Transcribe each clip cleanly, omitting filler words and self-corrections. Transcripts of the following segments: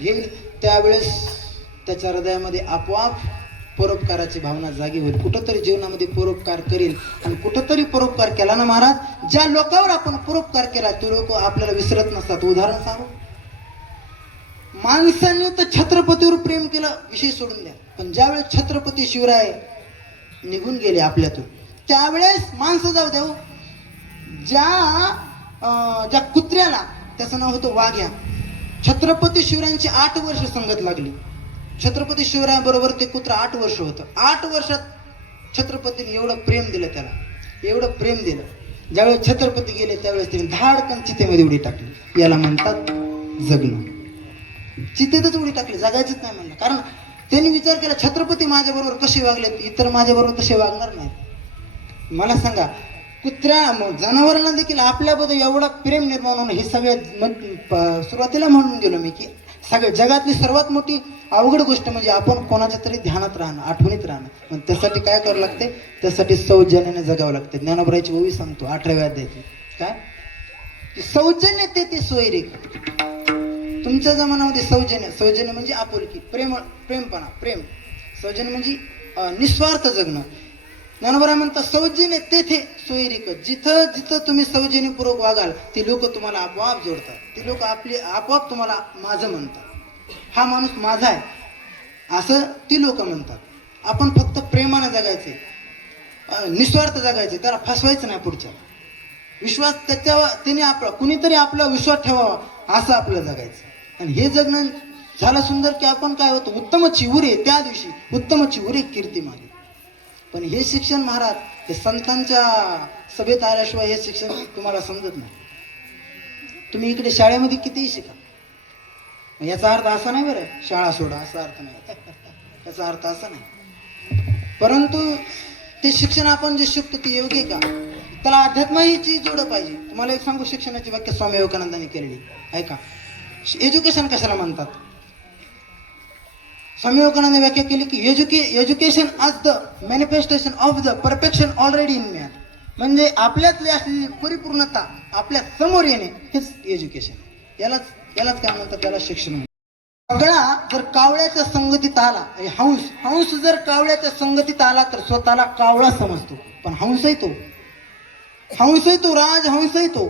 घेईल त्यावेळेस त्याच्या हृदयामध्ये आपोआप परोपकाराची भावना जागी होईल. कुठंतरी जीवनामध्ये परोपकार करेल. आणि कुठंतरी परोपकार केला ना महाराज, ज्या लोकांवर आपण परोपकार केला ते लोक आपल्याला विसरत नसतात. उदाहरण सांगू, माणसांनी तर छत्रपतीवर प्रेम केलं, विषय सोडून द्या, पण ज्यावेळेस छत्रपती शिवराय निघून गेले आपल्यातून त्यावेळेस माणसं जाऊ द्या, ज्या कुत्र्याला, त्याचं नाव होतं वाघ्या, छत्रपती शिवरायांची 8 वर्ष संगत लागली. छत्रपती शिवरायांबरोबर ते कुत्र 8 वर्ष होतं. 8 वर्षात छत्रपतीने एवढं प्रेम दिलं त्याला, एवढं प्रेम दिलं. ज्यावेळेस छत्रपती गेले त्यावेळेस त्याने धाडकन चितेमध्ये उडी टाकली. याला म्हणतात जगणं. चितेतच उडी टाकली, जगायचंच नाही म्हणलं. कारण त्यांनी विचार केला, छत्रपती माझ्या बरोबर कसे वागलेत, इतर माझ्या बरोबर तसे वागणार नाहीत. मला सांगा, जनावरांना देखील आपल्याबद्दल एवढा प्रेम निर्माण होणं, हे सगळ्यात सुरुवातीला म्हणून गेलो मी की सगळ्या जगातली सर्वात मोठी अवघड गोष्ट म्हणजे आपण कोणाच्या तरी ध्यानात राहणं, आठवणीत राहणं. पण त्यासाठी काय करावं लागते, त्यासाठी सौजन्याने जगावं लागते. ज्ञानोबराची ओवी सांगतो 8व्या अध्यायात, काय सौजन्य ते सोयरीक. तुमच्या जमान्यामध्ये सौजन्य म्हणजे आपुलकी, प्रेमपणा, प्रेम. सौजन्य म्हणजे निस्वार्थ जगणं. ज्ञानोबरा म्हणतात सौजन्य तेथे सोयरीक. जिथं जिथं तुम्ही सौजन्यपूर्वक वागाल ती लोक तुम्हाला आपोआप जोडतात, ती लोक आपोआप तुम्हाला माझं म्हणतात, हा माणूस माझा आहे असं ती लोक म्हणतात. आपण फक्त प्रेमानं जगायचे, निस्वार्थ जगायचे, त्याला फसवायचं नाही. पुढच्या विश्वास त्याने आपला कुणीतरी आपला विश्वास ठेवावा असं आपलं जगायचं. आणि हे जगणं झालं सुंदर की आपण काय होतं, उत्तम चिहुरे, त्या दिवशी उत्तम चिहुरे कीर्ती मागे. पण हे शिक्षण महाराज, हे संतांच्या सभेत आल्याशिवाय हे शिक्षण तुम्हाला समजत नाही. तुम्ही इकडे शाळेमध्ये कितीही शिका, याचा अर्थ असा नाही बरं शाळा सोडा असा अर्थ नाही, याचा अर्थ असा नाही. परंतु ते शिक्षण आपण जे शिकतो ते योग्य का, त्याला अध्यात्माची जोड पाहिजे. तुम्हाला एक सांगू, शिक्षणाची व्याख्या स्वामी विवेकानंदांनी केलेली ऐका. एज्युकेशन कशाला म्हणतात, स्वामी विवेकानंदांनी व्याख्या केली की एज्युकेशन आज the manifestation of the perfection already in man. म्हणजे आपल्यातली असलेली परिपूर्णता आपल्या समोर येणे हेच एज्युकेशन. यालाच काय म्हणतात, त्याला शिक्षण म्हणतात. सगळा जर कावळ्याच्या संगतीत आला, हंस जर कावळ्याच्या संगतीत आला तर स्वतःला कावळा समजतो. पण हंसही तो राजहंसही तो,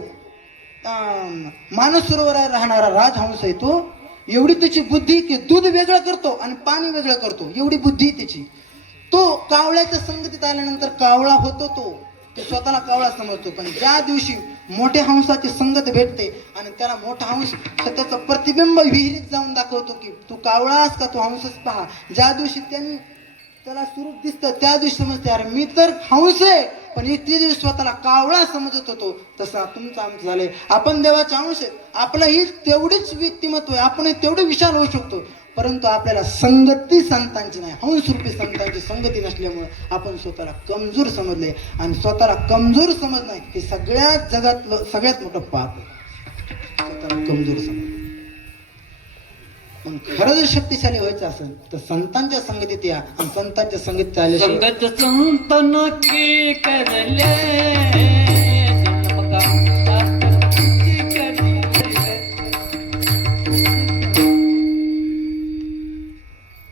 मानस सरोवरात राहणारा राजहंस आहे तो. एवढी त्याची बुद्धी की दूध वेगळं करतो आणि पाणी वेगळं करतो, एवढी बुद्धी त्याची. तो कावळ्याच्या संगतीत आल्यानंतर कावळा होतो, तो स्वतःला कावळा समजतो. पण ज्या दिवशी मोठ्या हंसाची संगत भेटते आणि त्याला मोठा हंस त्याचं प्रतिबिंब विहिरीत जाऊन दाखवतो की तू कावळास का तू हंसच पहा, ज्या दिवशी त्याला स्वरूप दिसतं त्या दिवशी समजते अरे मी तर हंस आहे. पण इतके दिवस स्वतःला कावळा समजत होतो, तसा तुमचं आमचं झालंय. आपण देवाचे अंश आहेत, आपलंही तेवढीच व्यक्तिमत्व आहे, आपणही तेवढे विशाल होऊ शकतो. परंतु आपल्याला संगती संतांची नाही, हंसरूपी संतांची संगती नसल्यामुळे आपण स्वतःला कमजोर समजले. आणि स्वतःला कमजोर समजणं हे सगळ्यात जगातलं सगळ्यात मोठं पाप आहे, स्वतःला कमजोर समज. पण खरं जर शक्तिशाली व्हायचं असेल तर संतांच्या संगतीत या. आणि संतांच्या संगतीत आल्याशिवाय संगत संतना की करले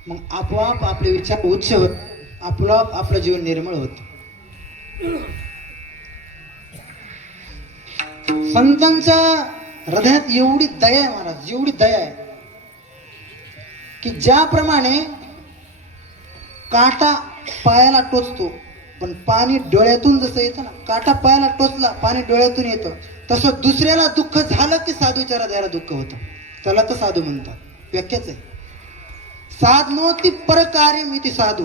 मग आपोआप आपले विचार उच्च होत, आपोआप आपलं जीवन निर्मळ होत. संतांच्या हृदयात एवढी दया आहे महाराज, एवढी दया आहे की ज्याप्रमाणे काटा पायाला टोचतो पण पाणी डोळ्यातून जसं येतं ना, काटा पायाला टोचला पाणी डोळ्यातून येतं, तसं दुसऱ्याला दुःख झालं की साधूच्या हृदयाला दुःख होतं. त्याला तर साधू म्हणतात. व्याख्याच आहे, साधनोती परकार्यम इति साधू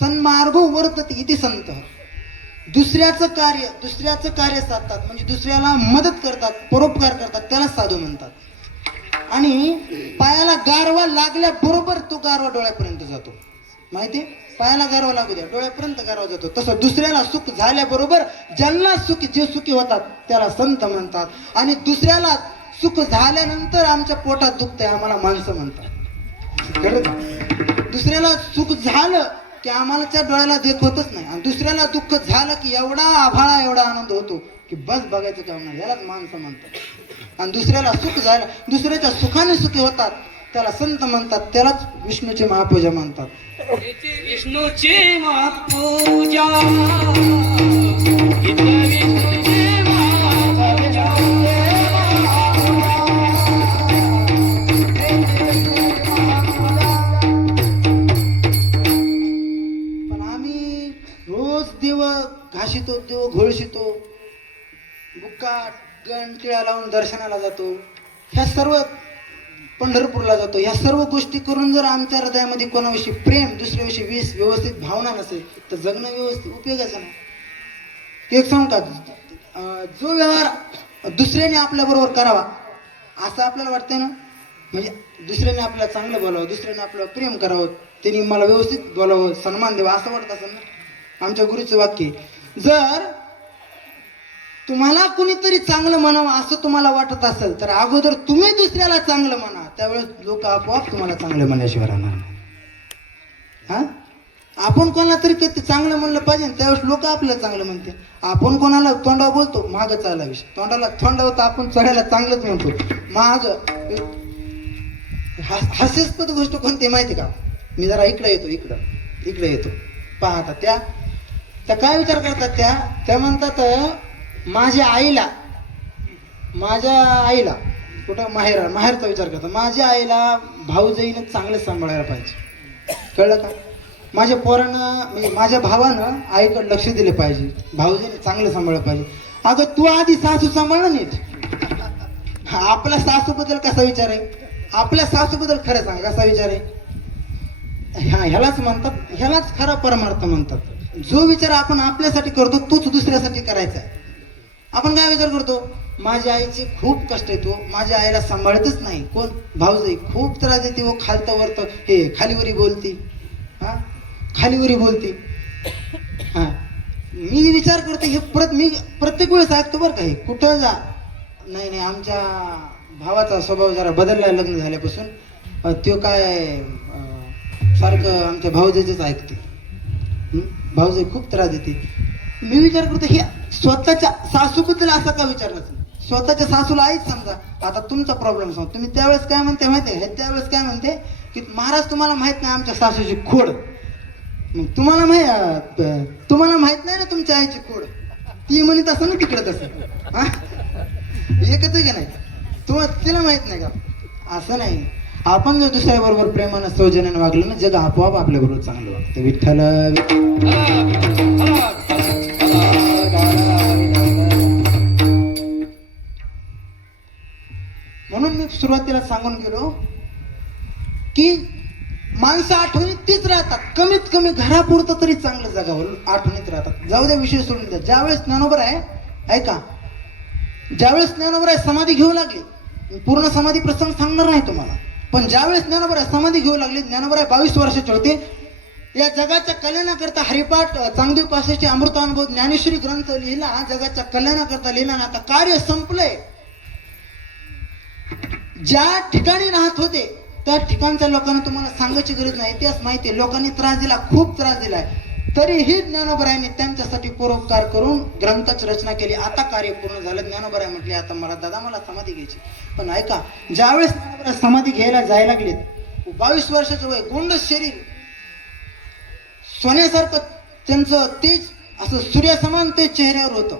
सन्मार्गो वर्तते इति संत. दुसऱ्याचं कार्य साधतात म्हणजे दुसऱ्याला मदत करतात, परोपकार करतात, त्याला साधू म्हणतात. आणि पायाला गारवा लागल्याबरोबर तो गारवा डोळ्यापर्यंत जातो. माहिती, पायाला गारवा लागू द्या डोळ्यापर्यंत गारवा जातो. तसं दुसऱ्याला सुख झाल्याबरोबर ज्यांना जे सुखी होतात त्याला संत म्हणतात. आणि दुसऱ्याला सुख झाल्यानंतर आमच्या पोटात दुखतंय आम्हाला माणसं म्हणतात. दुसऱ्याला सुख झालं की आम्हाला त्या डोळ्याला देखवतच नाही. आणि दुसऱ्याला दुःख झालं की एवढा आभाळा एवढा आनंद होतो की बस बघायचं काम नाही, यालाच माणसं म्हणतात. आणि दुसऱ्याला सुख झालं, दुसऱ्याच्या सुखाने सुखी होतात त्याला संत म्हणतात, त्यालाच विष्णूची महापूजा म्हणतात. विष्णूची महापूजा, विष्णूची महापूजा. पण आम्ही रोज देव घाशितो, देव घोळशितो, बुक्का गण टिळा लावून दर्शनाला जातो, ह्या सर्व पंढरपूरला जातो. ह्या सर्व गोष्टी करून जर आमच्या हृदयामध्ये कोणाविषयी प्रेम, दुसऱ्याविषयी व्यवस्थित भावना नसेल तर जगणं व्यवस्थित उपयोगाचं नाही. एक सांग का, जो व्यवहार दुसऱ्याने आपल्या बरोबर करावा असं आपल्याला वाटतंय ना, म्हणजे दुसऱ्याने आपल्याला चांगलं बोलावं, दुसऱ्याने आपल्याला प्रेम करावं, त्यांनी मला व्यवस्थित बोलावं, सन्मान द्यावा असं वाटत असेल ना. आमच्या गुरुचं वाक्य आहे, जर तुम्हाला कुणीतरी चांगलं म्हणावं असं तुम्हाला वाटत असेल तर अगोदर तुम्ही दुसऱ्याला चांगलं म्हणा, त्यावेळेस लोक आपोआप तुम्हाला चांगलं म्हणल्याशिवाय राहणार नाही. हा, आपण कोणाला तरी कधी चांगलं म्हणलं पाहिजे, त्यावेळेस लोक आपल्याला चांगलं म्हणते. आपण कोणाला तोंडावर बोलतो, माग चालला विषय, तोंडावर तर आपण चढायला चांगलंच म्हणतो, माग. हास्यास्पद गोष्ट कोणती माहिती का, मी जरा इकडे येतो पहा. आता त्या काय विचार करतात, त्या म्हणतात माझ्या आईला कुठं माहेरचा विचार करतात, माझ्या आईला भाऊजाईनं चांगलं सांभाळायला पाहिजे, कळलं का. माझ्या पोरानं म्हणजे माझ्या भावानं आईकडे लक्ष दिले पाहिजे, भाऊजाईने चांगलं सांभाळलं पाहिजे. अगं तू आधी सासू सांभाळ नीट. आपल्या सासूबद्दल कसा विचार आहे, आपल्या सासूबद्दल खरं सांगा कसा विचार आहे. ह्यालाच म्हणतात, ह्यालाच खरा परमार्थ म्हणतात. जो विचार आपण आपल्यासाठी करतो तोच दुसऱ्यासाठी करायचा आहे. आपण काय विचार करतो, माझ्या आईचे खूप कष्ट येतो, माझ्या आईला सांभाळतच नाही कोण, भाऊजाई खूप त्रास देते, व खालतं वरतं हे खालीवरी बोलती, खालीवरी बोलती. मी विचार करते हे मी प्रत्येक वेळेस ऐकतो बरं का, हे कुठं जा नाही, आमच्या भावाचा स्वभाव जरा बदलला लग्न झाल्यापासून, तो काय सारखं आमच्या भाऊजाईच ऐकते, भाऊजाई खूप त्रास देते. मी विचार करतो हे स्वतःच्या सासूबद्दल असा का विचार नसेल, स्वतःच्या सासूला आईच समजा. आता तुमचा प्रॉब्लेम सांग, तुम्ही त्यावेळेस काय म्हणते माहिती आहे, त्यावेळेस काय म्हणते की महाराज तुम्हाला माहित नाही आमच्या सासूची खोड, मग तुम्हाला माहित नाही ना तुमच्या आईची खोड, ती म्हणत असं ना तिकडं तसं. एकच आहे का नाही, तिला माहित नाही का, असं नाही. आपण जर दुसऱ्या बरोबर प्रेमानं सौजन्यानं वागलं ना, जग आपोआप आपल्या बरोबर चांगलं वागतं. विठ्ठल. म्हणून मी सुरुवातीला सांगून गेलो की माणसं आठवणीत तीच राहतात, कमीत कमी घरापुरतं तरी चांगलं जगावं, आठवणीत राहतात. जाऊ द्या, विषय सोडून द्या. ज्यावेळेस ज्ञानोबा आहे ऐका, ज्यावेळेस ज्ञानोबा आहे समाधी घेऊ लागले, पूर्ण समाधी प्रसंग सांगणार नाही तुम्हाला, पण ज्यावेळेस ज्ञानोबा समाधी घेऊ लागले, ज्ञानोबा 22 वर्षाचे होते. या जगाच्या कल्याणाकरता हरिपाठ, चांगदेव पासेचे अमृतानुभव ज्ञानेश्वरी ग्रंथ लिहिला, जगाच्या कल्याणाकरता लिहिला, आता कार्य संपलंय. ज्या ठिकाणी राहत होते त्या ठिकाणच्या लोकांना तुम्हाला सांगायची गरज नाही, इतिहास माहिती आहे, लोकांनी त्रास दिला, खूप त्रास दिलाय, तरीही ज्ञानोबरायांनी त्यांच्यासाठी परोपकार करून ग्रंथाची रचना केली. आता कार्य पूर्ण झालं. ज्ञानोबराय म्हटले आता मला समाधी घ्यायची. पण ऐका, ज्यावेळेस ज्ञानोबराय समाधी घ्यायला जायला लागलेत, 22 वर्षाचं वय, गोंडस शरीर, सोन्यासारखं त्यांचं तेज, असं सूर्यासमान ते चेहऱ्यावर होतं,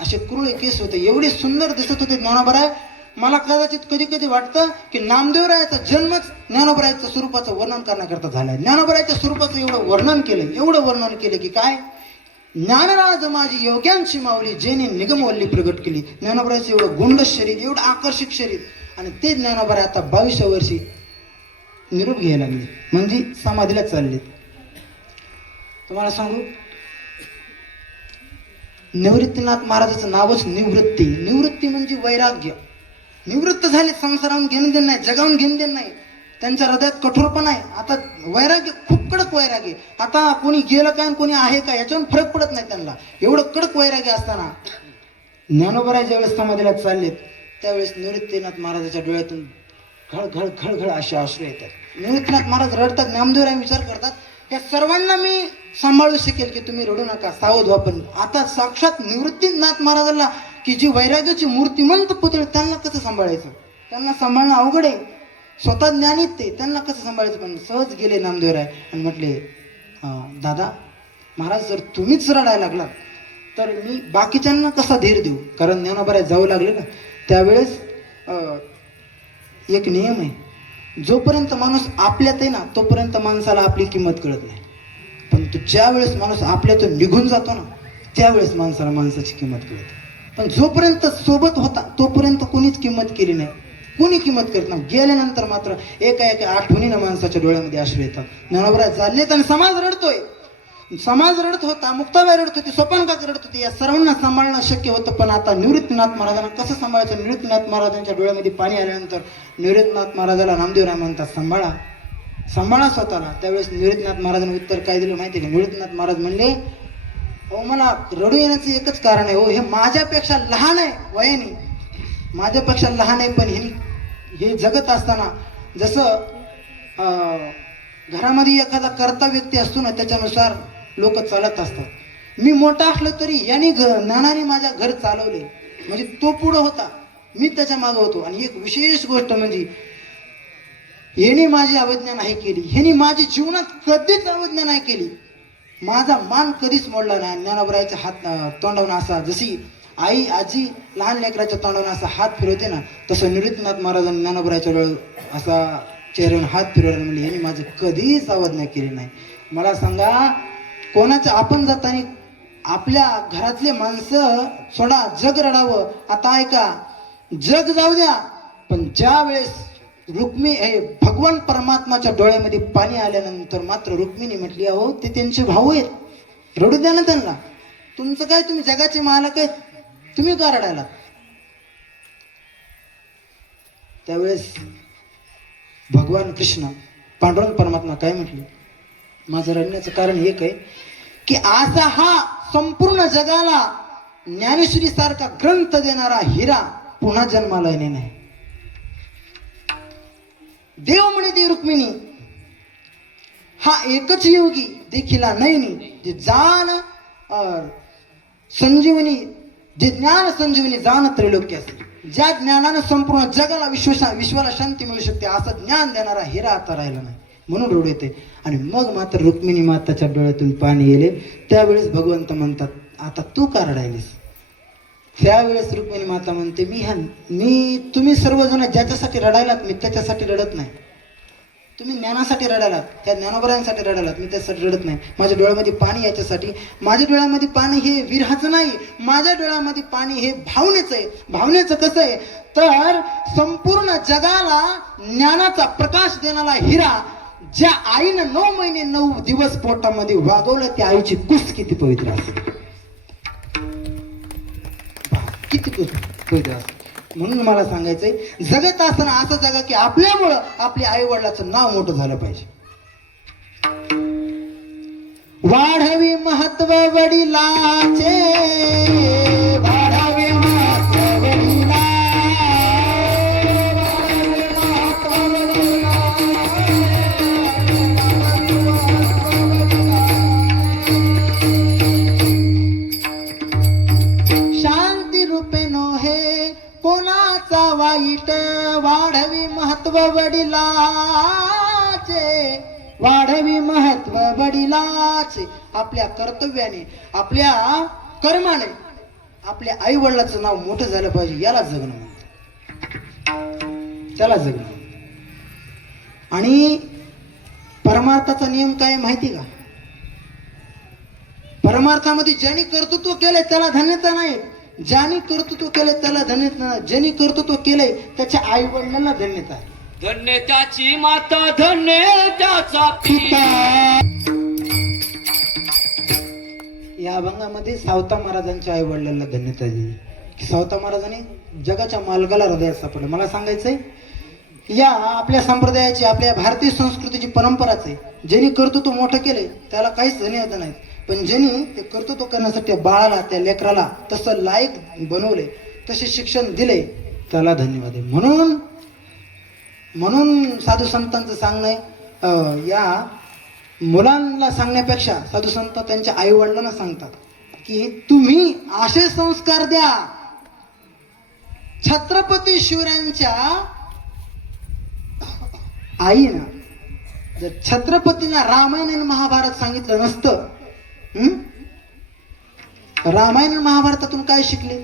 असे कुरळे केस होते, एवढे सुंदर दिसत होते ज्ञानोबराय. मला कदाचित कधी कधी वाटतं की नामदेवरायाचा जन्मच ज्ञानोबरायाच्या स्वरूपाचं वर्णन करण्याकरता झालाय. ज्ञानोबरायाच्या स्वरूपाचं एवढं वर्णन केलं की काय, ज्ञानराज माझी योग्यांची माऊली जेने निगमवल्ली प्रगट केली. ज्ञानोबरायाचं एवढं गोंडस शरीर, एवढं आकर्षक शरीर, आणि ते ज्ञानोबराय आता 22व्या वर्षी निरोप घ्यायला लागले, म्हणजे समाधीला चालले. तुम्हाला सांगू, निवृत्तीनाथ महाराजाचं नावच निवृत्ती. निवृत्ती म्हणजे वैराग्य. निवृत्त झाले, संसाराहून घेणं देणं नाही, जगावून घेणं देणं नाही, त्यांच्या हृदयात कठोरपणा आहे. आता वैराग्य, खूप कडक वैराग्य. आता कोणी गेलं काय आणि कोणी आहे का याच्यावरून फरक पडत नाही त्यांना, एवढं कडक वैराग्य असताना ज्ञानोबराय ज्यावेळेस समाधीला चाललेत त्यावेळेस निवृत्तीनाथ महाराजाच्या डोळ्यातून घळघळ असे अश्रू येतात. निवृत्तीनाथ महाराज रडतात. ज्ञानदेवराय विचार करतात, या सर्वांना मी सांभाळू शकेल की तुम्ही रडू नका, सावध व्हा. पण आता साक्षात निवृत्तीनाथ महाराजांना, की जी वैराग्याची मूर्तिमंत पुतळे, त्यांना कसं सांभाळायचं, त्यांना सांभाळणं अवघड आहे. स्वतः ज्ञानीत ते, त्यांना कसं सांभाळायचं. पण सहज गेले नामदेवराय आणि म्हटले, दादा महाराज जर तुम्हीच रडायला लागलात तर मी बाकीच्यांना कसा धीर देऊ. कारण ज्ञानोबा जाऊ लागले ना. त्यावेळेस एक नियम आहे, जोपर्यंत माणूस आपल्यात आहे ना तोपर्यंत माणसाला आपली किंमत कळत नाही. पण ज्या वेळेस माणूस आपल्यातून निघून जातो ना त्यावेळेस माणसाला माणसाची किंमत कळते. पण जोपर्यंत सोबत होता तोपर्यंत कोणीच किंमत केली नाही, कोणी किंमत करत नाही. गेल्यानंतर मात्र एका एका आठवणीनं माणसाच्या डोळ्यामध्ये अश्रू येतात. ज्ञानोबा चाललेत आणि समाज रडतोय. समाज रडत होता, मुक्ताबाई रडत होती, सोपान काका रडत होती. या सर्वांना सांभाळणं शक्य होतं. पण आता निवृत्तीनाथ महाराजांना कसं सांभाळायचं. निवृत्तीनाथ महाराजांच्या डोळ्यामध्ये पाणी आल्यानंतर निवृत्तीनाथ महाराजाला नामदेवराय म्हणतात, सांभाळा सांभाळा स्वतःला. त्यावेळेस निवृत्तीनाथ महाराजांनी उत्तर काय दिलं माहिती आहे का. निवृत्तीनाथ महाराज म्हणले, हो मला रडू येण्याचं एकच कारण आहे, हो हे माझ्यापेक्षा लहान आहे वयाने, माझ्यापेक्षा लहान आहे. पण हे जगत असताना जसं घरामध्ये एखादा कर्ता व्यक्ती असतो ना त्याच्यानुसार लोक चालत असतात. मी मोठा असलो तरी यांनी ज्ञानाने माझ्या घर चालवले. म्हणजे तो पुढं होता, मी त्याच्या मागं होतो. आणि एक विशेष गोष्ट म्हणजे ह्याने माझी अवज्ञा नाही केली, ह्याने माझी जीवनात कधीच अवज्ञा नाही केली. माझा मान कधीच मोडला नाही. ज्ञानोबरायचा हात तोंडावून असा, जशी आई आजी लहान लेकराच्या तोंडावून असा हात फिरवते ना, तसं निवृत्तीनाथ महाराजांनी ज्ञानोबरायच्या वेळ असा चेहऱ्यावर हात फिरवला. म्हणजे ह्याने माझी कधीच अवज्ञा केली नाही. मला सांगा, कोणाचं आपण जाताना आपल्या घरातले माणसं सोडा, जग रडावं. आता ऐका, जग जाऊ द्या, पण ज्या वेळेस हे भगवान परमात्माच्या डोळ्यामध्ये पाणी आल्यानंतर मात्र रुक्मिणी म्हटली, अहो ते त्यांचे भाऊ आहेत, रडू द्या ना त्यांना. तुमचं काय, तुम्ही जगाचे मालक आहेत, तुम्ही का रडायला. त्यावेळेस भगवान कृष्ण पांडुरंग परमात्मा काय म्हटले, माझं रडण्याचं कारण एक आहे की असा हा संपूर्ण जगाला ज्ञानेश्वरी सारखा ग्रंथ देणारा हिरा पुन्हा जन्माला येणे नाही. देव म्हणे ती रुक्मिणी, हा एकच योगी देखिला नयनी, जे जाण संजीवनी, जे ज्ञान संजीवनी जाण त्रैलोक्य असते. ज्या ज्ञानानं संपूर्ण जगाला विश्वाला शांती मिळू शकते, असं ज्ञान देणारा हिरा आता राहिला नाही. म्हणून रडू येते. आणि मग मात्र रुक्मिणी माताच्या डोळ्यातून पाणी येले. त्यावेळेस भगवंत म्हणतात, आता तू का रडायलीस. त्यावेळेस रुक्मिणी माता म्हणते, मी तुम्ही सर्वजण ज्याच्यासाठी रडायलात मी त्याच्यासाठी रडत नाही. तुम्ही ज्ञानासाठी रडायलात, त्या ज्ञानोबरायांसाठी रडायलात, मी त्यासाठी रडत नाही. माझ्या डोळ्यामध्ये पाणी याच्यासाठी, माझ्या डोळ्यामध्ये पाणी हे विरहाचं नाही, माझ्या डोळ्यामध्ये पाणी हे भावनेचं आहे. भावनेचं कसं आहे तर संपूर्ण जगाला ज्ञानाचा प्रकाश देणारा हिरा, ज्या आईनं 9 महिने 9 दिवस पोटामध्ये वागवलं, त्या आईची कुस किती पवित्र असते, किती पवित्र असते. म्हणून मला सांगायचंय, जगत असताना असं जगा की आपल्यामुळं आपल्या आई वडिलाचं नाव मोठं झालं पाहिजे. वाढवी महत्व वडिलाचे, वाढवी महत्व वडिलाचे. शांती रूपे नोहे कोणाचा वाईट, वाढवी महत्व वडिलाचे, वाढवी महत्व वडिलाचे. आपल्या कर्तव्याने, आपल्या कर्माने आपल्या आई वडिलाचं नाव मोठं झालं पाहिजे. याला जगणं म्हणतात, त्याला जगणं म्हणतात. आणि परमार्थाचा नियम काय माहिती का. परमार्थामध्ये ज्यांनी कर्तृत्व केलंय त्याला धन्यता नाही, ज्यांनी कर्तृत्व केलंय त्याला धन्यता नाही. ज्यांनी कर्तृत्व केलंय त्याच्या आई वडिलांना धन्यता आहे. धन्य त्याची माता, धन्य त्याचा पिता. या अभंगामध्ये सावता महाराजांच्या आई वडिलांना धन्यता दिली. सावता महाराजांनी जगाच्या मालकाला हृदयात सापडलं. मला सांगायचंय, या आपल्या संप्रदायाची, आपल्या भारतीय संस्कृतीची परंपराच आहे. ज्यांनी कर्तृत्व मोठं केलंय त्याला काहीच धन्यता नाही, पण ज्यांनी ते कर्तृत्व करण्यासाठी त्या बाळाला, त्या लेकराला तसं लायक बनवले, तसे शिक्षण दिले, त्याला धन्यवाद आहे. म्हणून साधू संतांचं सांगणं, या मुलांना सांगण्यापेक्षा साधू संत त्यांच्या आई वडिलांना सांगतात की तुम्ही असे संस्कार द्या, छत्रपती शिवरायांच्या आई ना, जर छत्रपतींना रामायण आणि महाभारत सांगितलं नसतं, रामायण आणि महाभारतातून काय शिकले?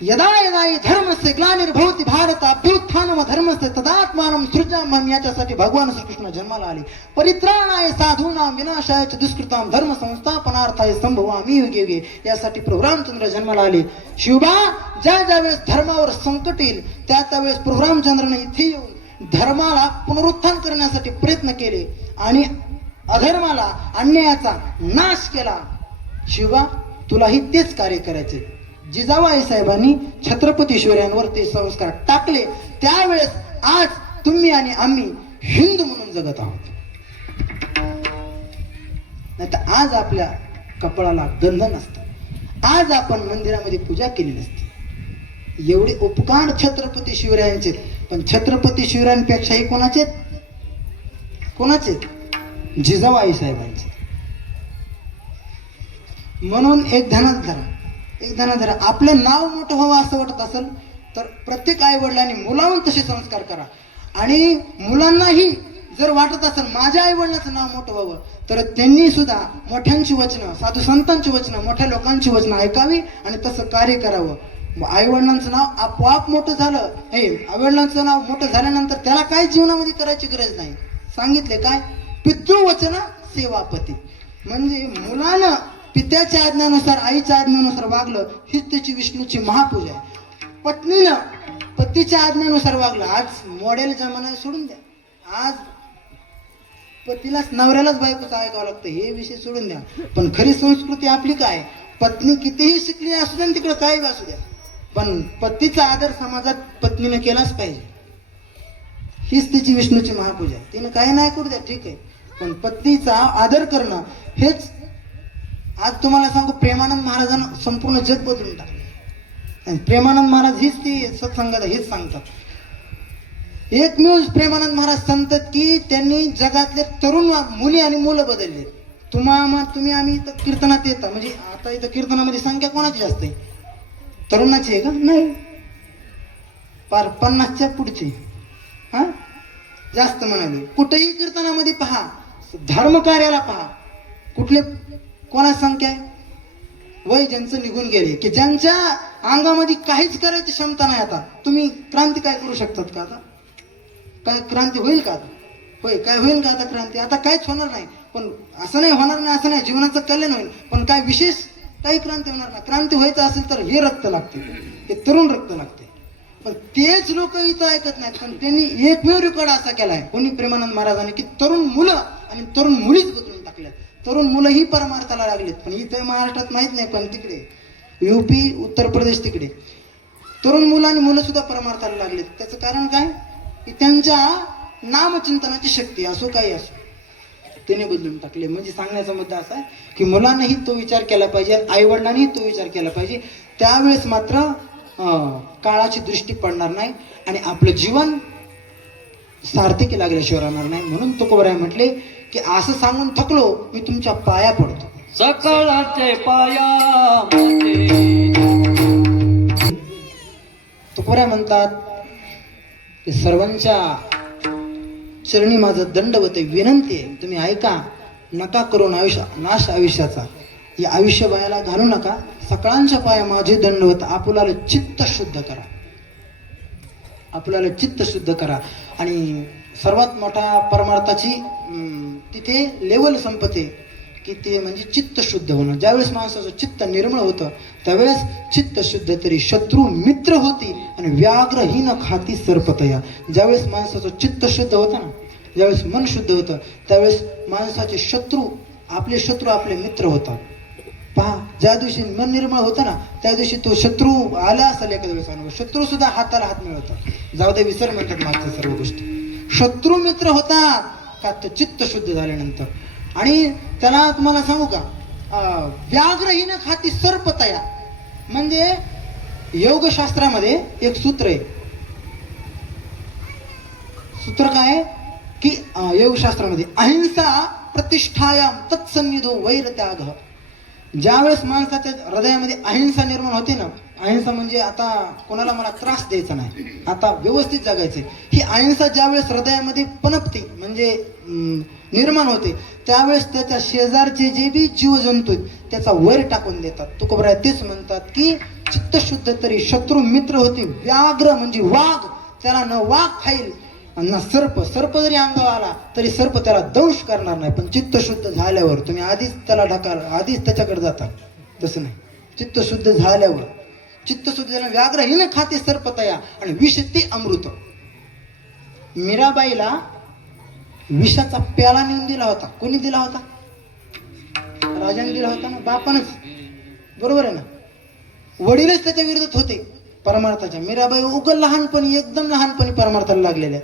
यदा यदा हि धर्मस्य ग्लानिर्भवति भारत अभ्युत्थानम धर्मस्य तदात्मानं सृजाम्यहं, याच्यासाठी भगवान श्रीकृष्ण जन्माला आले. परित्राणाय साधूनां विनाशाय च दुष्कृतां धर्म संस्थापनार्थाय संभवामि युगे युगे, यासाठी प्रभू रामचंद्र जन्माला आले. शिवबा, ज्या ज्यावेळेस धर्मावर संकट येईल त्या त्यावेळेस प्रभू रामचंद्राने इथे येऊन धर्माला पुनरुत्थान करण्यासाठी प्रयत्न केले आणि अधर्माला, अन्यायाचा नाश केला. शिवबा, तुलाही तेच कार्य करायचे. जिजाबाई साहेबांनी छत्रपती शिवरायांवर ते संस्कार टाकले, त्यावेळेस आज तुम्ही आणि आम्ही हिंदू म्हणून जगत आहोत. नाही तर आज आपल्या कपाळाला बंधन असतं, आज आपण मंदिरामध्ये पूजा केली नसती. एवढे उपकार छत्रपती शिवरायांचे. पण छत्रपती शिवरायांपेक्षाही कोणाचे? जिजाबाई साहेबांचे. म्हणून एक ध्यानात धरा, आपलं नाव मोठं व्हावं असं वाटत असेल तर प्रत्येक आई वडिलांनी मुलांवर तसे संस्कार करा. आणि मुलांनाही जर वाटत असेल माझ्या आई वडिलांचं नाव मोठं व्हावं, तर त्यांनी सुद्धा मोठ्यांची वचनं, साधू संतांची वचनं, मोठ्या लोकांची वचनं ऐकावी आणि तसं कार्य करावं. आई वडिलांचं नाव आपोआप मोठं झालं. हे आई वडिलांचं नाव मोठं झाल्यानंतर त्याला काय जीवनामध्ये करायची गरज नाही. सांगितले काय? पितृवचन सेवापती. म्हणजे मुलानं पित्याच्या आज्ञानुसार, आईच्या आज्ञानुसार वागलं, हीच त्याची विष्णूची महापूजा आहे. पत्नीनं पतीच्या आज्ञानुसार वागलं. आज मॉडेल जमाना सोडून द्या. आज पतीलाच, नवऱ्यालाच बायकोचं ऐकावं लागतं, हे विषय सोडून द्या. पण खरी संस्कृती आपली काय? पत्नी कितीही शिकली असू द्या, तिकडे काही असू द्या, पण पतीचा आदर समाजात पत्नीने केलाच पाहिजे. हीच तिची विष्णूची महापूजा. तिने काही नाही करू द्या, ठीक आहे, पण पत्नीचा आदर करणं हेच. आज तुम्हाला सांगू, प्रेमानंद महाराजांना संपूर्ण जग बदलून टाकले. प्रेमानंद महाराज हीच ती सत्संगात हेच सांगतात. एकमेव प्रेमानंद महाराज सांगतात की त्यांनी जगातले तरुण मुली आणि मुलं बदलले. तुम्ही आम्ही इथं कीर्तनात येता, म्हणजे आता इथं कीर्तनामध्ये संख्या कोणाची जास्त आहे? तरुणाची आहे का? नाही, पार 50च्या पुढची जास्त म्हणाले. कुठेही कीर्तनामध्ये पहा, धर्म कार्याला पहा, कुठले कोणाची संख्या आहे? वय ज्यांचं निघून गेले, की ज्यांच्या अंगामध्ये काहीच करायची क्षमता नाही. आता तुम्ही क्रांती काय करू शकतात का? आता काय क्रांती होईल का? होय, काय होईल का आता क्रांती? आता काहीच होणार नाही. पण असं नाही होणार नाही, असं नाही, जीवनाचं कल्याण होईल, पण काय विशेष काही क्रांती होणार नाही. क्रांती व्हायचं असेल तर हे रक्त लागते, ते तरुण रक्त लागते. पण तेच लोक इथं ऐकत नाहीत. पण त्यांनी एकमेव रेकॉर्ड असा केलाय कोणी, प्रेमानंद महाराजांनी, की तरुण मुलं आणि तरुण मुलीच बदलून टाकल्यात. तरुण मुलं ही परमार्थाला लागलेत. पण इथं महाराष्ट्रात माहित नाही, पण तिकडे UP, उत्तर प्रदेश, तिकडे तरुण मुलं आणि मुलं सुद्धा परमार्थाला लागलेत. त्याचं कारण काय? की त्यांच्या नामचिंतनाची शक्ती असो, काही असो, त्याने बदलून टाकले. म्हणजे सांगण्याचा मुद्दा असा आहे की मुलांनाही तो विचार केला पाहिजे, आई वडिलांनीही तो विचार केला पाहिजे. त्यावेळेस मात्र काळाची दृष्टी पडणार नाही आणि आपलं जीवन सार्थकी लागल्याशिवाय राहणार नाही. म्हणून तुकोबराय म्हटले की असं सांगून थकलो, मी तुमच्या पाया पडतो. सकळाचे पाया तुकोबराय म्हणतात की सर्वांच्या चरणी माझं दंडवत आहे, विनंती आहे, तुम्ही ऐका. नका करून नाश आयुष्याचा, या आयुष्य बायाला घालू नका. सकाळांच्या पाया माझे दंडवत, आपल्याला चित्त शुद्ध करा, आपल्याला चित्त शुद्ध करा. आणि सर्वात मोठा परमार्थाची तिथे लेवल संपते की ते म्हणजे चित्त शुद्ध होणं. ज्यावेळेस माणसाचं चित्त निर्मळ होतं त्यावेळेस चित्त शुद्ध तरी शत्रू मित्र होती आणि व्याघ्रहीन खाती सर्पतया. ज्यावेळेस माणसाचं चित्त शुद्ध होतं ना, ज्यावेळेस मन शुद्ध होतं त्यावेळेस माणसाचे शत्रू आपले मित्र होतात. पहा, ज्या दिवशी मन निर्मळ होतं ना त्या दिवशी तो शत्रू आला असेल एखाद्या वेळेस अनुभव, शत्रू सुद्धा हाताला हात मिळवतात. जाऊ दे, विसर म्हणतात मागच्या सर्व गोष्टी. शत्रू मित्र होतात का? तर चित्त शुद्ध झाल्यानंतर. आणि त्याला तुम्हाला सांगू का, व्याघ्रहीन खाती सर्पतया, म्हणजे योगशास्त्रामध्ये एक सूत्र आहे. सूत्र काय आहे की योगशास्त्रामध्ये अहिंसा प्रतिष्ठायाम तत्सन्निधो वैरत्याग. ज्यावेळेस माणसाच्या हृदयामध्ये अहिंसा निर्माण होते ना, अहिंसा म्हणजे आता कोणाला मला त्रास द्यायचा नाही, आता व्यवस्थित जगायचंय, ही अहिंसा ज्यावेळेस हृदयामध्ये पनपते म्हणजे निर्माण होते, त्यावेळेस त्याच्या शेजारचे जे बी जीवजंतू आहेत त्याचा वैर टाकून देतात. तुकोबराय तेच म्हणतात की चित्तशुद्ध तरी शत्रू मित्र होते, व्याघ्र म्हणजे वाघ त्याला न वाघ खाईल ना सर्प जरी अंगावर आला तरी सर्प त्याला दंश करणार नाही. पण चित्तशुद्ध झाल्यावर तुम्ही आधीच त्याला आधीच त्याच्याकडे जाता, तसं नाही. चित्तशुद्ध झाल्यावर, चित्तशुद्ध झाल्यावर व्याघ्र हिने खाते सर्प तया आणि विष ते अमृत. मीराबाईला विषाचा प्याला नेऊन दिला होता. कोणी दिला होता? राजाने दिला होता ना, बापानच. बरोबर आहे ना. वडीलच त्याच्या विरोधात होते परमार्थाच्या. मीराबाई उगल लहानपणी, एकदम लहानपणी परमार्थाला लागलेल्या.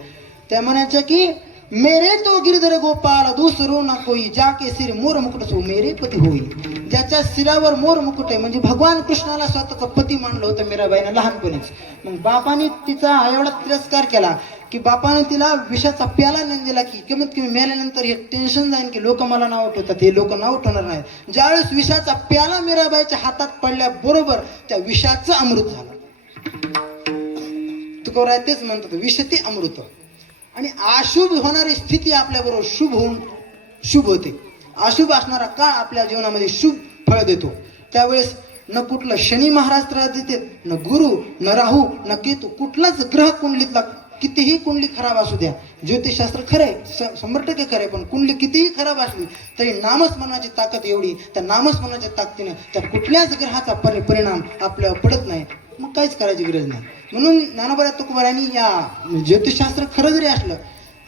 त्या म्हणायच्या की मेरे तो गिरधर गोपाल दुसरो ना कोई, जाके सिर मोर मुकुट सो मेरे पती होईल. ज्याच्या सिरावर मोर मुकुट आहे म्हणजे भगवान कृष्णाला स्वतःचा पती मानलं होतं मीराबाईनं लहानपणीच. मग बापाने तिचा एवढा तिरस्कार केला की बापाने तिला विषाचा प्याला नाही दिला की कमीत कमी मेल्यानंतर हे टेन्शन जाईल की लोक मला नाव ठेवतात, हे लोक नाव ठेवणार नाहीत. ज्यावेळेस विषाचा प्याला मीराबाईच्या हातात पडल्याबरोबर त्या विषाचं अमृत झालं. तुकोबराय तेच म्हणतात विष ते अमृत. आणि अशुभ होणारी स्थिती आपल्याबरोबर शुभ होऊन शुभ होते. अशुभ असणारा काळ आपल्या जीवनामध्ये शुभ फळ देतो. त्यावेळेस न कुठलं शनी महाराज त्रास देते, न गुरु, न राहू, न केतू, कुठलाच ग्रह कुंडलीतला कितीही कुंडली खराब असू द्या. ज्योतिषशास्त्र खरंय, 100% खरंय, पण कुंडली कितीही खराब असली तरी नामस्मरणाची ताकद एवढी, त्या नामस्मरणाच्या ताकदीने त्या कुठल्याच ग्रहाचा परिणाम आपल्यावर पडत नाही. मग काहीच करायची गरज नाही. म्हणून ज्ञानोबा तुकोबारायांनी या ज्योतिषशास्त्र खरं जरी असलं,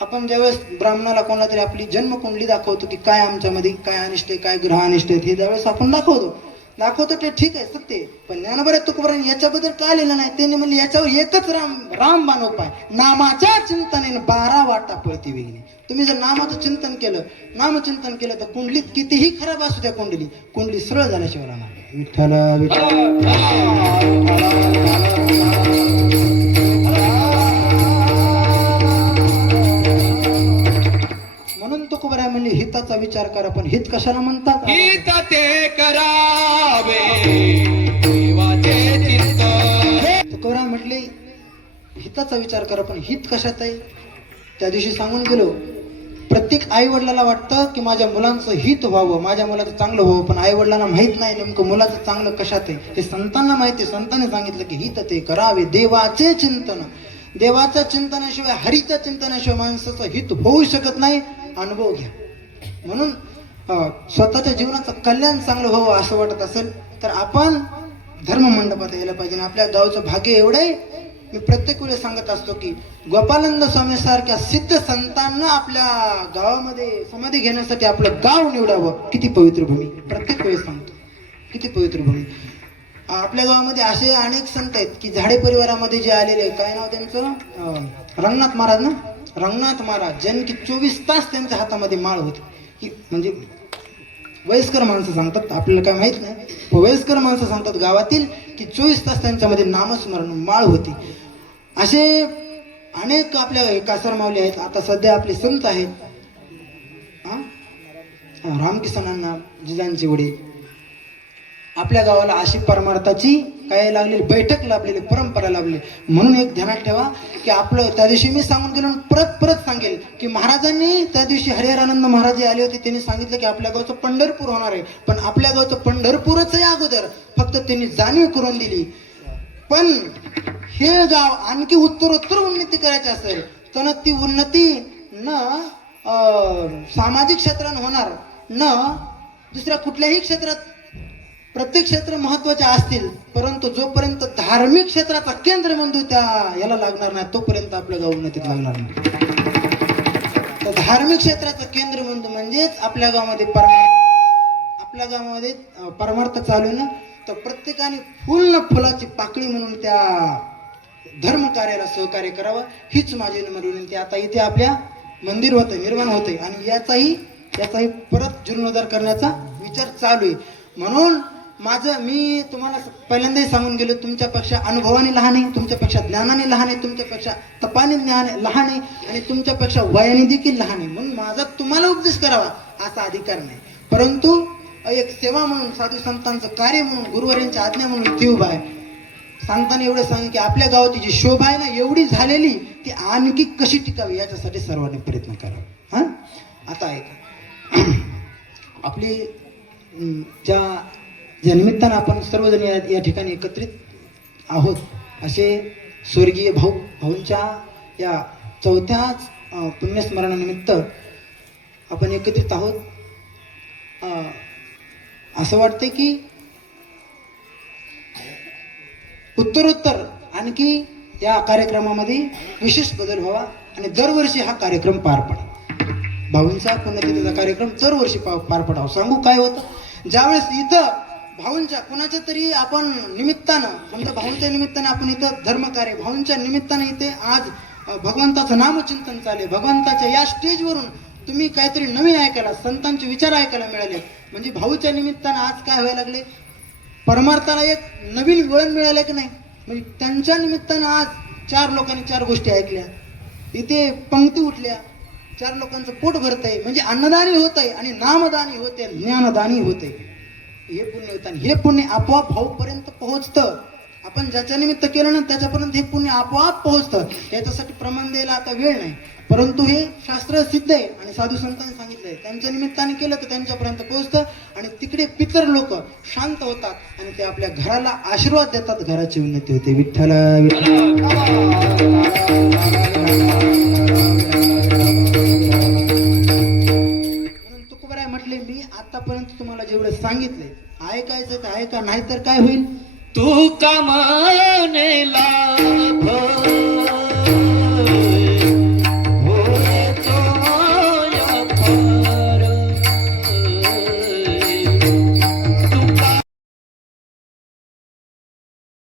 आपण ज्यावेळेस ब्राह्मणाला कोणाला तरी आपली जन्मकुंडली दाखवतो की काय आमच्यामध्ये काय अनिष्ट आहे, काय ग्रह अनिष्ट आहेत, हे ज्यावेळेस आपण दाखवतो ते ठीक आहे, सत्य आहे. पण ज्ञानोबा तुकोबारायांनी याच्याबद्दल काय लिहिलं नाही. त्यांनी म्हणले याच्यावर एकच रामबाण उपाय, नामाच्या चिंतनेने 12 वाटा पळती वेगळी. तुम्ही जर नामाचं चिंतन केलं, नामचिंतन केलं तर कुंडलीत कितीही खराब असू द्या कुंडली सरळ झाल्याशिवाय राहणार. विठ्ठल म्हणून तुकोबराय म्हणले हिताचा विचार करा. पण हित कशाला म्हणतात? हित ते करावे देवाचे चित्त. तुकोबराय म्हटले हिताचा विचार करा, पण हित कशात आहे? त्या दिवशी सांगून गेलो, प्रत्येक आई वडिलाला वाटतं की माझ्या मुलांचं हित व्हावं, माझ्या मुलाचं चांगलं व्हावं, पण आई वडिलांना माहित नाही नेमकं मुलाचं चांगलं कशात आहे. हे संतांना माहिती. संतांनी सांगितलं की हित ते करावे देवाचे चिंतन. देवाच्या चिंतनाशिवाय, हरीच्या चिंतनाशिवाय माणसाचं हित होऊ शकत नाही. अनुभव घ्या. म्हणून स्वतःच्या जीवनाचं कल्याण चांगलं व्हावं असं वाटत असेल तर आपण धर्ममंडपात यायला पाहिजे. आपल्या गावचं भाग्य एवढं आहे. मी प्रत्येक वेळेस सांगत असतो की गोपालनंद स्वामी सारख्या सिद्ध संतांना आपल्या गावामध्ये समाधी घेण्यासाठी आपलं गाव निवडावं. किती पवित्र भूमी, प्रत्येक वेळेस सांगतो, किती पवित्र भूमी. आपल्या गावामध्ये असे अनेक संत आहेत की झाडे परिवारामध्ये जे आलेले, काय नाव त्यांचं, रंगनाथ महाराज ना, रंगनाथ महाराज, ज्यांनी की 24 तास त्यांच्या हातामध्ये माळ होती. की म्हणजे वयस्कर माणसं सांगतात, आपल्याला काय माहित नाही, वयस्कर माणसं सांगतात गावातील की 24 तास त्यांच्यामध्ये नामस्मरण माळ होती. असे अनेक आपल्या कासार माऊली आहेत. आता सध्या आपले संत आहेत रामकिसन अण्णा जिजांचे वडील. आपल्या गावाला अशी परमार्थाची काय लागलेली बैठक लाभलेली, परंपरा लाभली. म्हणून एक ध्यानात ठेवा की आपलं त्या दिवशी मी सांगून गेलो, परत सांगेल की महाराजांनी त्या दिवशी हरिहरानंद महाराज आले होते, त्यांनी सांगितलं की आपल्या गावचं पंढरपूर होणार आहे. पण आपल्या गावचं पंढरपूरच आहे अगोदर, फक्त त्यांनी जाणीव करून दिली. पण हे गाव आणखी उत्तरोत्तर उन्नती करायची असेल तर ती उन्नती न सामाजिक क्षेत्रात होणार, न दुसऱ्या कुठल्याही क्षेत्रात. प्रत्येक क्षेत्र महत्वाचे असतील, परंतु जोपर्यंत धार्मिक क्षेत्राचा केंद्रबिंदू त्या याला लागणार नाही तोपर्यंत आपलं गाव उन्नतीत लागणार नाही. तर धार्मिक क्षेत्राचं केंद्रबिंदू म्हणजेच आपल्या गावामध्ये परमार्थ चालू ना, तर प्रत्येकाने फुल न फुलाची पाकळी म्हणून त्या धर्म कार्याला सहकार्य करावं, हीच माझी विनंती. आता इथे आपल्या मंदिर होतं, निर्माण होते आणि याचाही परत जीर्णोद्धार करण्याचा विचार चालू आहे. म्हणून मी तुम्हाला पहिल्यांदाही सांगून गेलो, तुमच्यापेक्षा अनुभवाने लहान आहे, तुमच्यापेक्षा ज्ञानाने लहान आहे, तुमच्यापेक्षा तपाने लहान आहे आणि तुमच्यापेक्षा वयाने देखील लहान आहे. म्हणून माझा तुम्हाला उपदेश करावा असा अधिकार नाही. परंतु एक सेवा म्हणून, साधू संतांचं कार्य म्हणून, गुरुवारांची आज्ञा म्हणून ती उभा आहे. सांगताना एवढं सांग की आपल्या गावाची जी शोभा आहे ना एवढी झालेली ती आणखी कशी टिकावी याच्यासाठी सर्वांनी प्रयत्न करावा. हा आता ऐका, आपली ज्या ज्या निमित्तानं आपण सर्वजण या ठिकाणी एकत्रित आहोत असे स्वर्गीय भाऊंच्या या चौथ्याच पुण्यस्मरणानिमित्त आपण एकत्रित आहोत. असं वाटतंय की उत्तरोत्तर आणखी या कार्यक्रमामध्ये विशेष बदल व्हावा आणि दरवर्षी हा कार्यक्रम पार पडावा. भाऊंचा पुण्यतिथीचा कार्यक्रम दरवर्षी पार पडावा. सांगू काय होतं, ज्यावेळेस इथं भाऊंच्या कुणाच्या तरी आपण निमित्तानं, समजा भाऊंच्या निमित्ताने आपण इथं धर्मकार्य, भाऊंच्या निमित्ताने इथे आज भगवंताचं नामचिंतन चालेल, भगवंताच्या या स्टेजवरून तुम्ही काहीतरी नवीन ऐकायला, संतांचे विचार ऐकायला मिळाले. म्हणजे भाऊच्या निमित्तानं आज काय व्हायला लागले, परमार्थाला एक नवीन वळण मिळालं की नाही. म्हणजे त्यांच्या निमित्तानं आज 4 लोकांनी 4 गोष्टी ऐकल्या, इथे पंक्ती उठल्या, 4 लोकांचं पोट भरतंय, म्हणजे अन्नदानी होत आहे आणि नामदानी होते, ज्ञानदानी होते. हे पुण्य होतं आणि हे पुण्य आपोआप भाऊपर्यंत पोहोचतं. आपण ज्याच्या निमित्त केलं ना त्याच्यापर्यंत हे पुण्य आपोआप पोहोचतं. याच्यासाठी प्रमाण द्यायला आता वेळ नाही, परंतु हे शास्त्र सिद्ध आहे आणि साधू संतांनी सांगितलंय त्यांच्या निमित्ताने केलं तर त्यांच्यापर्यंत पोहोचतं आणि तिकडे पितर लोक शांत होतात आणि ते आपल्या घराला आशीर्वाद देतात, घराची उन्नती होते. विठ्ठल म्हणून तुकोबाराय म्हटले, मी आतापर्यंत तुम्हाला जेवढं सांगितलंय ऐकायचं तर ऐका, नाही तर काय होईल. तू का मानेला